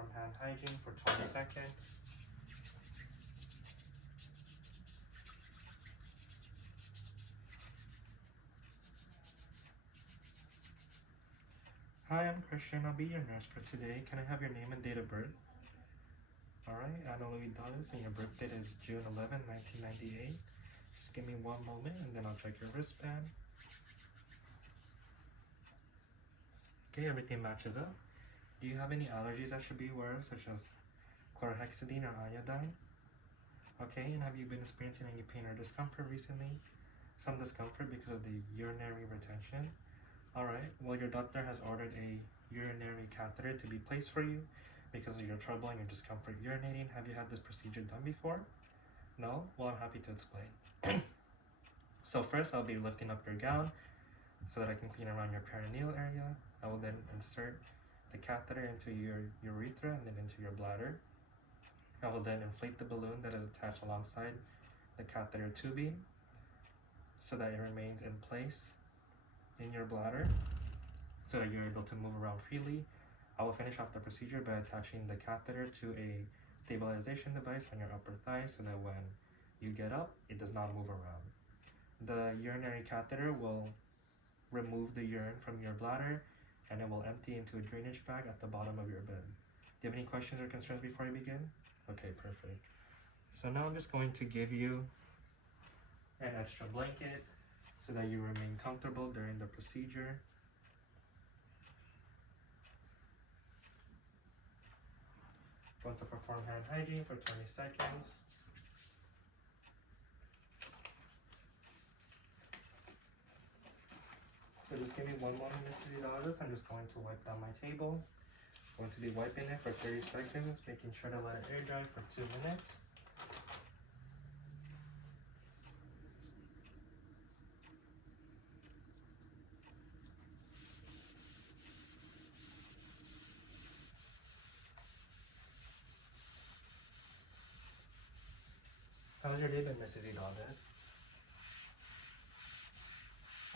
perform hand hygiene for 20 seconds. Hi, I'm Christian. I'll be your nurse for today. Can I have your name and date of birth? Alright, Annalie Dollars, and your birth date is June 11, 1998. Just give me one moment and then I'll check your wristband. Okay, everything matches up. Do you have any allergies I should be aware of, such as chlorhexidine or iodine? Okay, and have you been experiencing any pain or discomfort recently? Some discomfort because of the urinary retention? Alright, well your doctor has ordered a urinary catheter to be placed for you because of your trouble and your discomfort urinating. Have you had this procedure done before? No? Well, I'm happy to explain. So first I'll be lifting up your gown so that I can clean around your perineal area. I will then insert the catheter into your urethra and then into your bladder. I will then inflate the balloon that is attached alongside the catheter tubing so that it remains in place in your bladder so that you're able to move around freely. I will finish off the procedure by attaching the catheter to a stabilization device on your upper thigh so that when you get up, it does not move around. The urinary catheter will remove the urine from your bladder and it will empty into a drainage bag at the bottom of your bed. Do you have any questions or concerns before I begin? Okay, perfect. So now I'm just going to give you an extra blanket so that you remain comfortable during the procedure. Going to perform hand hygiene for 20 seconds. So just give me one moment, Mrs. Hidalgo. I'm just going to wipe down my table. I'm going to be wiping it for 30 seconds, making sure to let it air dry for 2 minutes. How's your day been, Mrs. Hidalgo?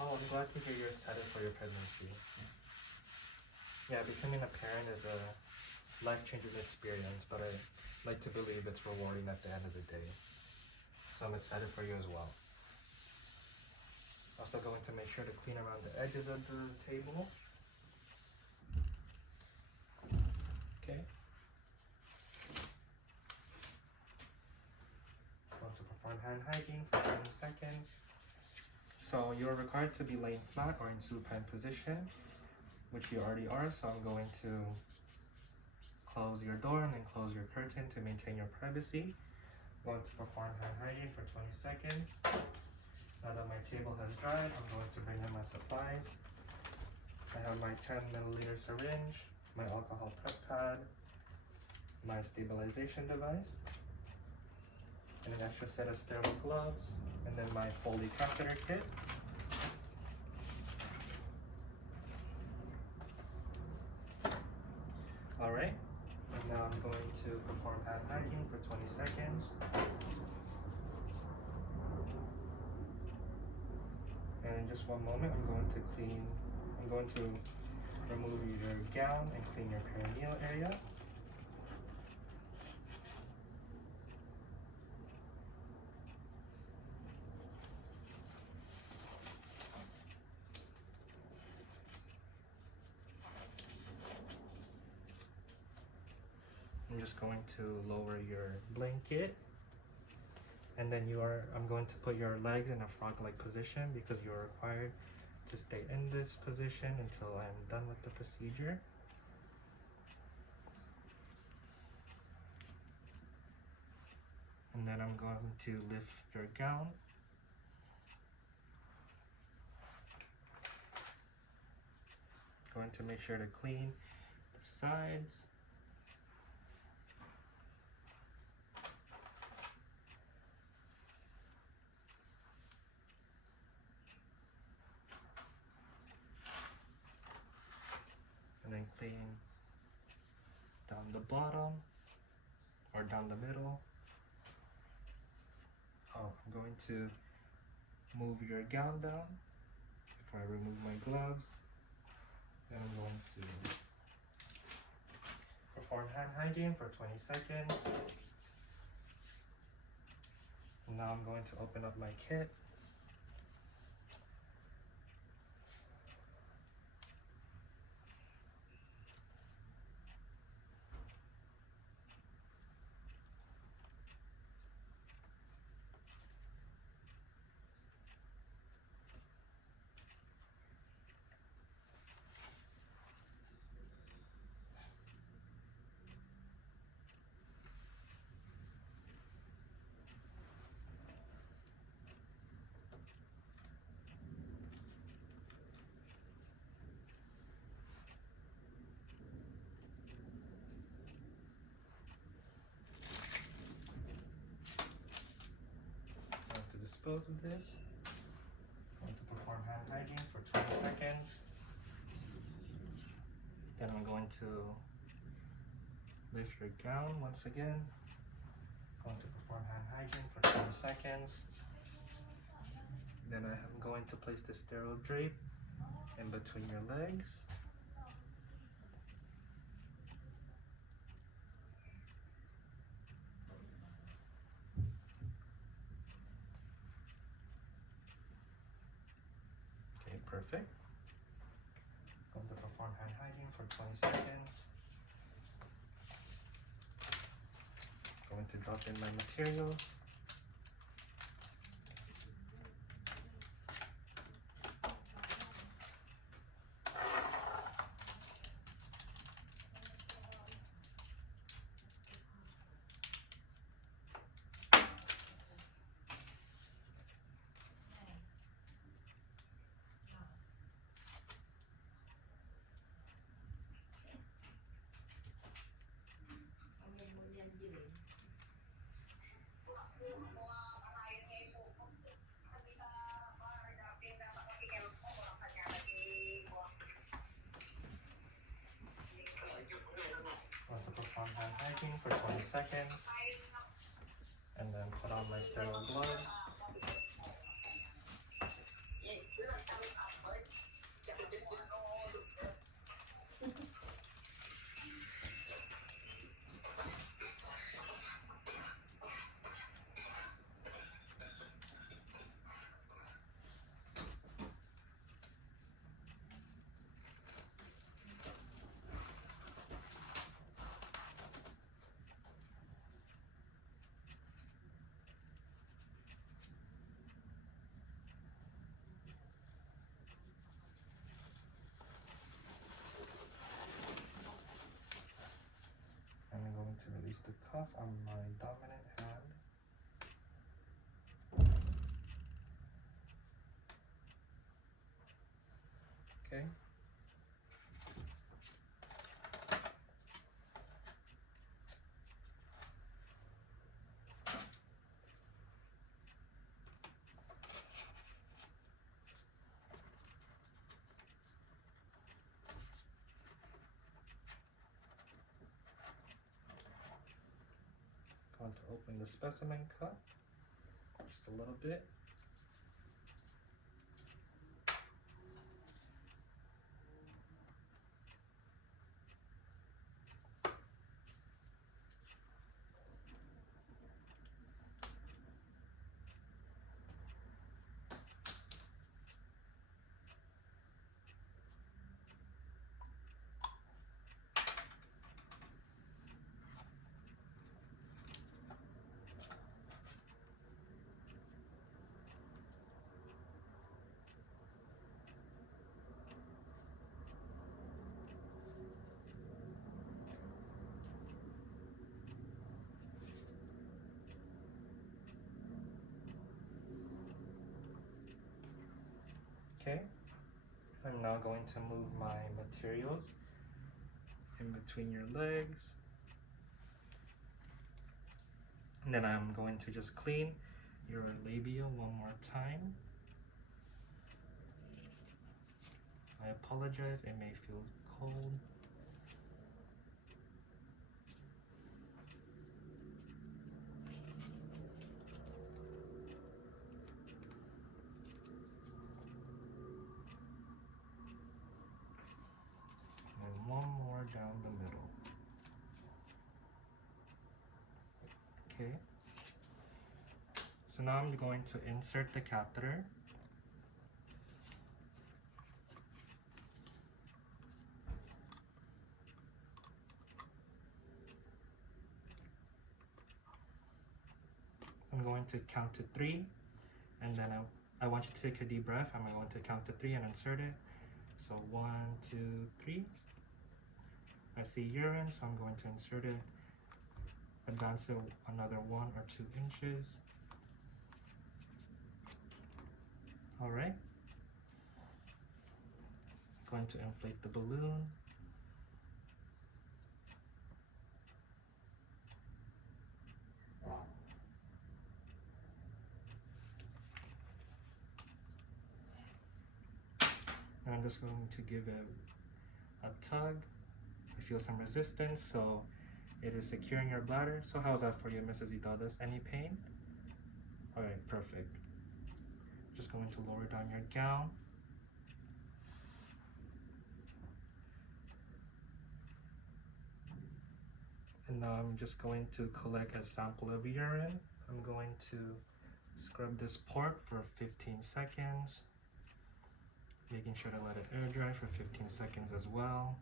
Oh, I'm glad to hear you're excited for your pregnancy. Yeah, becoming a parent is a life-changing experience, but I like to believe it's rewarding at the end of the day. So I'm excited for you as well. Also going to make sure to clean around the edges of the table. Okay. Going to perform hand hygiene for 20 seconds. So you're required to be laying flat or in supine position, which you already are, so I'm going to close your door and then close your curtain to maintain your privacy. I'm going to perform hand hygiene for 20 seconds. Now that my table has dried, I'm going to bring in my supplies. I have my 10 milliliter syringe, my alcohol prep pad, my stabilization device, and an extra set of sterile gloves, and then my Foley catheter kit. Alright, and now I'm going to perform hand hygiene for 20 seconds. And in just one moment, I'm going to remove your gown and clean your perineal area. I'm just going to lower your blanket, and then I'm going to put your legs in a frog-like position because you're required to stay in this position until I'm done with the procedure. And then I'm going to lift your gown. Going to make sure to clean the sides. And then clean down the bottom or down the middle. Oh, I'm going to move your gown down before I remove my gloves. And I'm going to perform perform hand hygiene for 20 seconds. Now I'm going to open up my kit. Dispose of this. I'm going to perform hand hygiene for 20 seconds. Then I'm going to lift your gown once again. Going to perform hand hygiene for 20 seconds. Then I am going to place the sterile drape in between your legs. Perfect. Going to perform hand hygiene for 20 seconds. Going to drop in my materials. Perform hand hygiene for 20 seconds and then put on my sterile gloves. To release the cuff on my dominant hand. Okay. Going to open the specimen cup just a little bit. Okay, I'm now going to move my materials in between your legs. And then I'm going to just clean your labia one more time. I apologize, it may feel cold. And one more down the middle. Okay. So now I'm going to insert the catheter. I'm going to count to 3, and then I want you to take a deep breath. I'm going to count to 3 and insert it. So 1, 2, 3. I see urine, so I'm going to insert it. Advance it another 1 or 2 inches. Alright. Going to inflate the balloon. And I'm just going to give it a tug. I feel some resistance, so it is securing your bladder. So how's that for you, Mrs. Idadas? Any pain? Alright, perfect. Just going to lower down your gown. And now I'm just going to collect a sample of urine. I'm going to scrub this port for 15 seconds. Making sure to let it air dry for 15 seconds as well.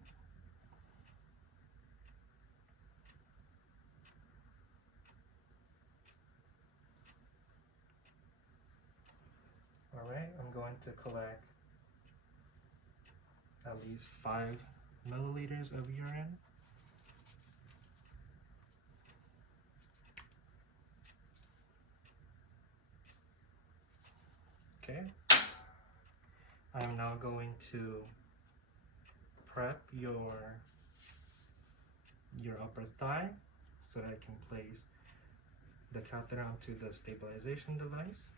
Alright, I'm going to collect at least 5 milliliters of urine. Okay. I'm now going to prep your upper thigh so that I can place the catheter onto the stabilization device.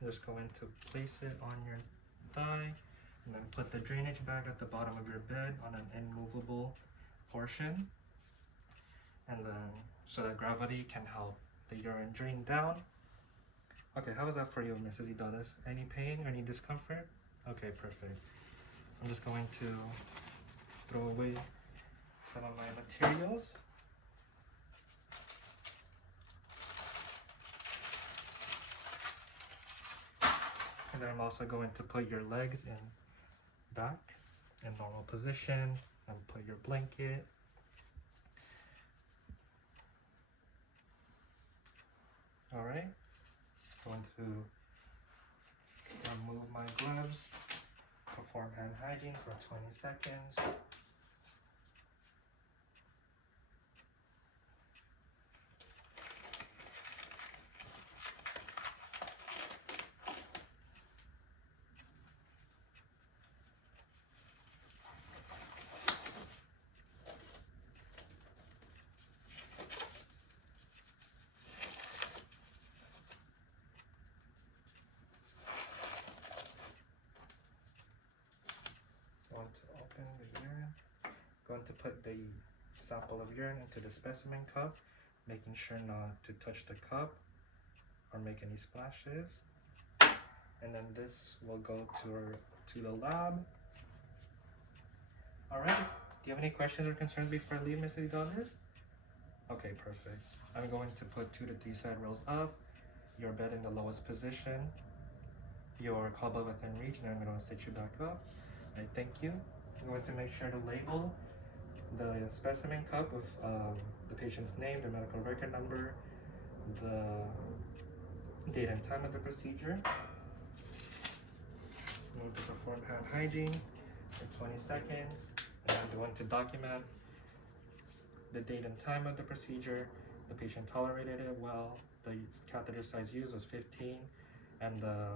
I'm just going to place it on your thigh and then put the drainage bag at the bottom of your bed on an immovable portion, and then so that gravity can help the urine drain down. Okay, how was that for you, Mrs. Idadas? Any pain or any discomfort? Okay, perfect. I'm just going to throw away some of my materials. And then I'm also going to put your legs in back in normal position and put your blanket. Alright, going to remove my gloves, perform hand hygiene for 20 seconds. Going to put the sample of urine into the specimen cup, making sure not to touch the cup or make any splashes. And then this will go to the lab. Alright, do you have any questions or concerns before I leave, Mrs. Idadas? Okay, perfect. I'm going to put 2 to 3 side rails up, your bed in the lowest position, your cobweb within reach, and I'm going to sit you back up. Alright, thank you. I'm going to make sure to label the specimen cup with the patient's name, the medical record number, the date and time of the procedure. I'm going to perform hand hygiene for 20 seconds, and I'm going to document the date and time of the procedure, The patient tolerated it well. The catheter size used was 15, and the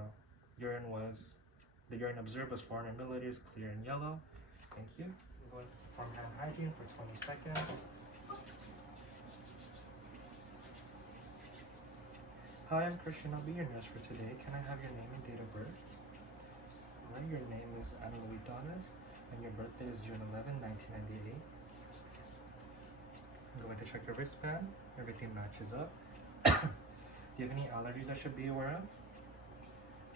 urine observed was 400 milliliters, clear and yellow. Thank you. I'm going to perform hand hygiene for 20 seconds. Hi, I'm Christian. I'll be your nurse for today. Can I have your name and date of birth? Alright, your name is Ana Luis, and your birthday is June 11, 1998. I'm going to check your wristband. Everything matches up. Do you have any allergies I should be aware of?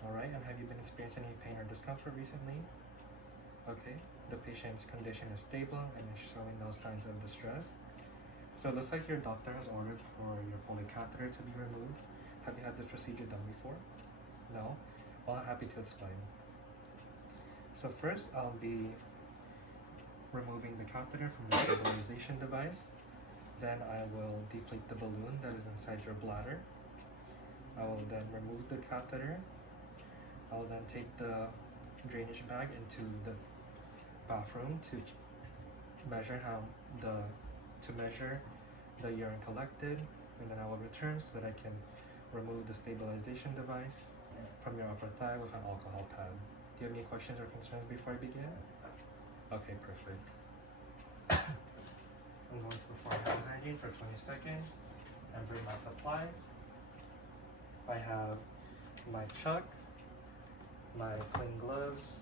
Alright, and have you been experiencing any pain or discomfort recently? Okay, the patient's condition is stable and is showing no signs of distress. So it looks like your doctor has ordered for your Foley catheter to be removed. Have you had this procedure done before? No? Well, I'm happy to explain. So first, I'll be removing the catheter from the stabilization device. Then I will deflate the balloon that is inside your bladder. I will then remove the catheter. I will then take the drainage bag into the bathroom to measure the urine collected, and then I will return so that I can remove the stabilization device from your upper thigh with an alcohol pad. Do you have any questions or concerns before I begin? Okay, perfect. I'm going to perform hand hygiene for 20 seconds and bring my supplies. I have my chuck, my clean gloves,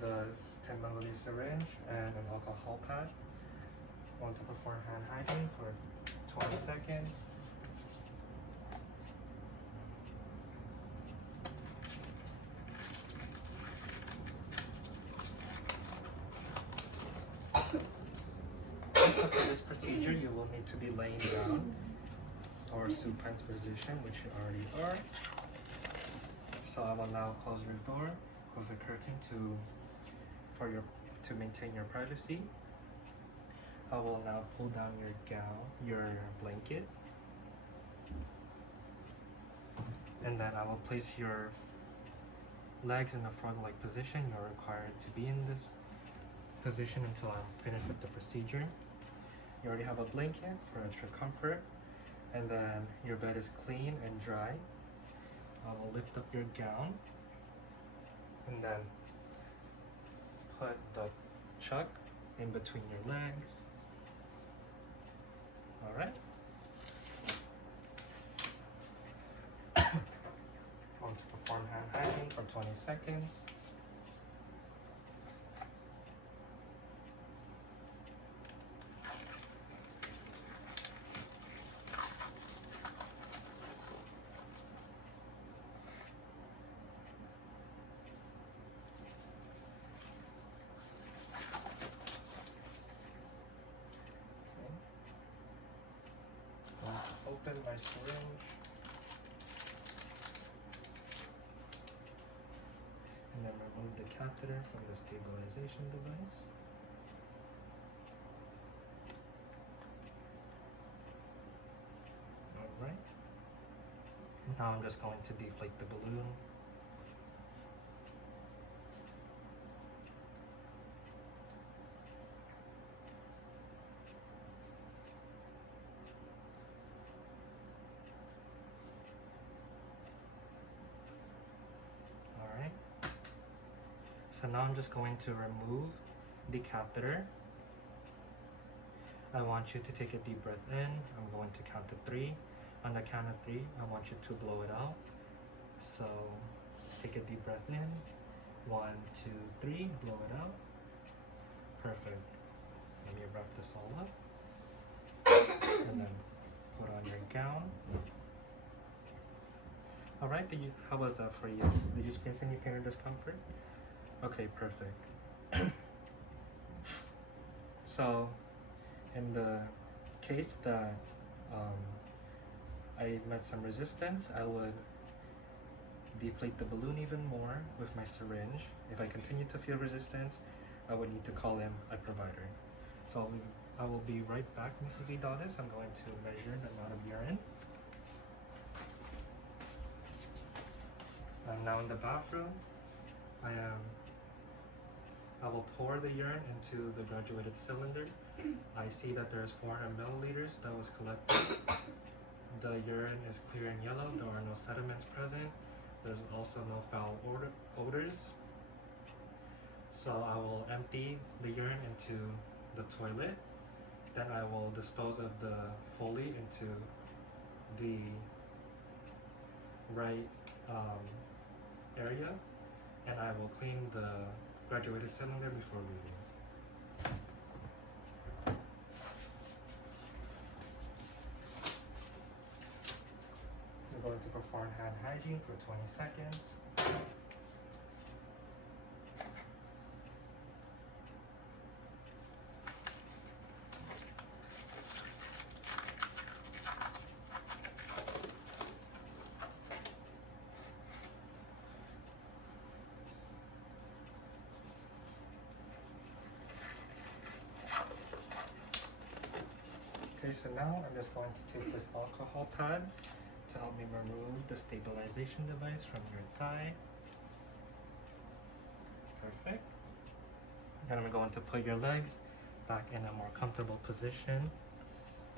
the 10 milliliter syringe, and an alcohol pad. I'm going to perform hand hygiene for 20 seconds. After this procedure, you will need to be laying down or supine position, which you already are. So I will now close your door, close the curtain to maintain your privacy. I will now pull down your blanket, and then I will place your legs in a frog-like position. You're required to be in this position until I'm finished with the procedure. You already have a blanket for extra comfort, and then your bed is clean and dry. I will lift up your gown and then put the chuck in between your legs. Alright. I'm going to perform hand hygiene for 20 seconds. Open my syringe and then remove the catheter from the stabilization device. Alright. Now I'm just going to deflate the balloon. So now I'm just going to remove the catheter. I want you to take a deep breath in. I'm going to count to 3. On the count of 3, I want you to blow it out. So take a deep breath in. 1, 2, 3, blow it out. Perfect. Let me wrap this all up. And then put on your gown. Alright, how was that for you? Did you experience any pain or discomfort? Okay, perfect. So, in the case that I met some resistance, I would deflate the balloon even more with my syringe. If I continue to feel resistance, I would need to call in a provider. So I will be right back, Mrs. Edonis. I'm going to measure the amount of urine. I'm now in the bathroom. I will pour the urine into the graduated cylinder I see that there's 400 milliliters that was collected. The urine is clear and yellow. There are no sediments present. There's also no foul odors. So I will empty the urine into the toilet. Then I will dispose of the Foley into the right area, and I will clean the graduated cylinder before leaving. We're going to perform hand hygiene for 20 seconds. Okay, so now I'm just going to take this alcohol pad to help me remove the stabilization device from your thigh. Perfect. Then I'm going to put your legs back in a more comfortable position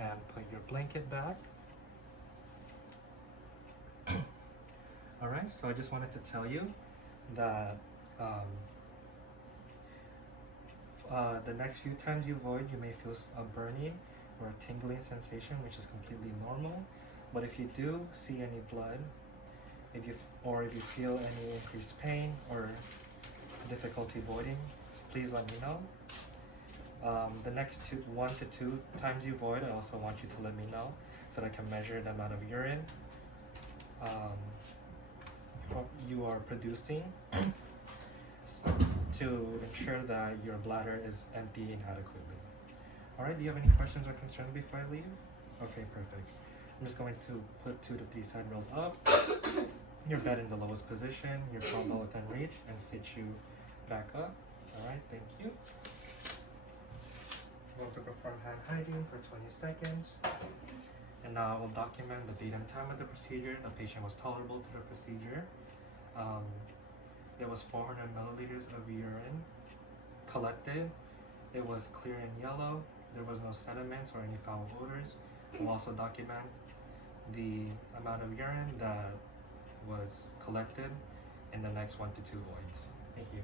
and put your blanket back. Alright, so I just wanted to tell you that the next few times you void, you may feel a burning or a tingling sensation, which is completely normal. But if you do see any blood, if you feel any increased pain or difficulty voiding, please let me know. The next 1 to 2 times you void, I also want you to let me know so that I can measure the amount of urine you are producing to ensure that your bladder is emptying adequately. Alright, do you have any questions or concerns before I leave? Okay, perfect. I'm just going to put 2 to 3 side rails up, your bed in the lowest position, your elbow within reach, and sit you back up. Alright, thank you. I'm going to perform hand hygiene for 20 seconds. And now I will document the date and time of the procedure. The patient was tolerable to the procedure. There was 400 milliliters of urine collected. It was clear and yellow. There was no sediments or any foul odors. We'll also document the amount of urine that was collected in the next 1 to 2 voids. Thank you.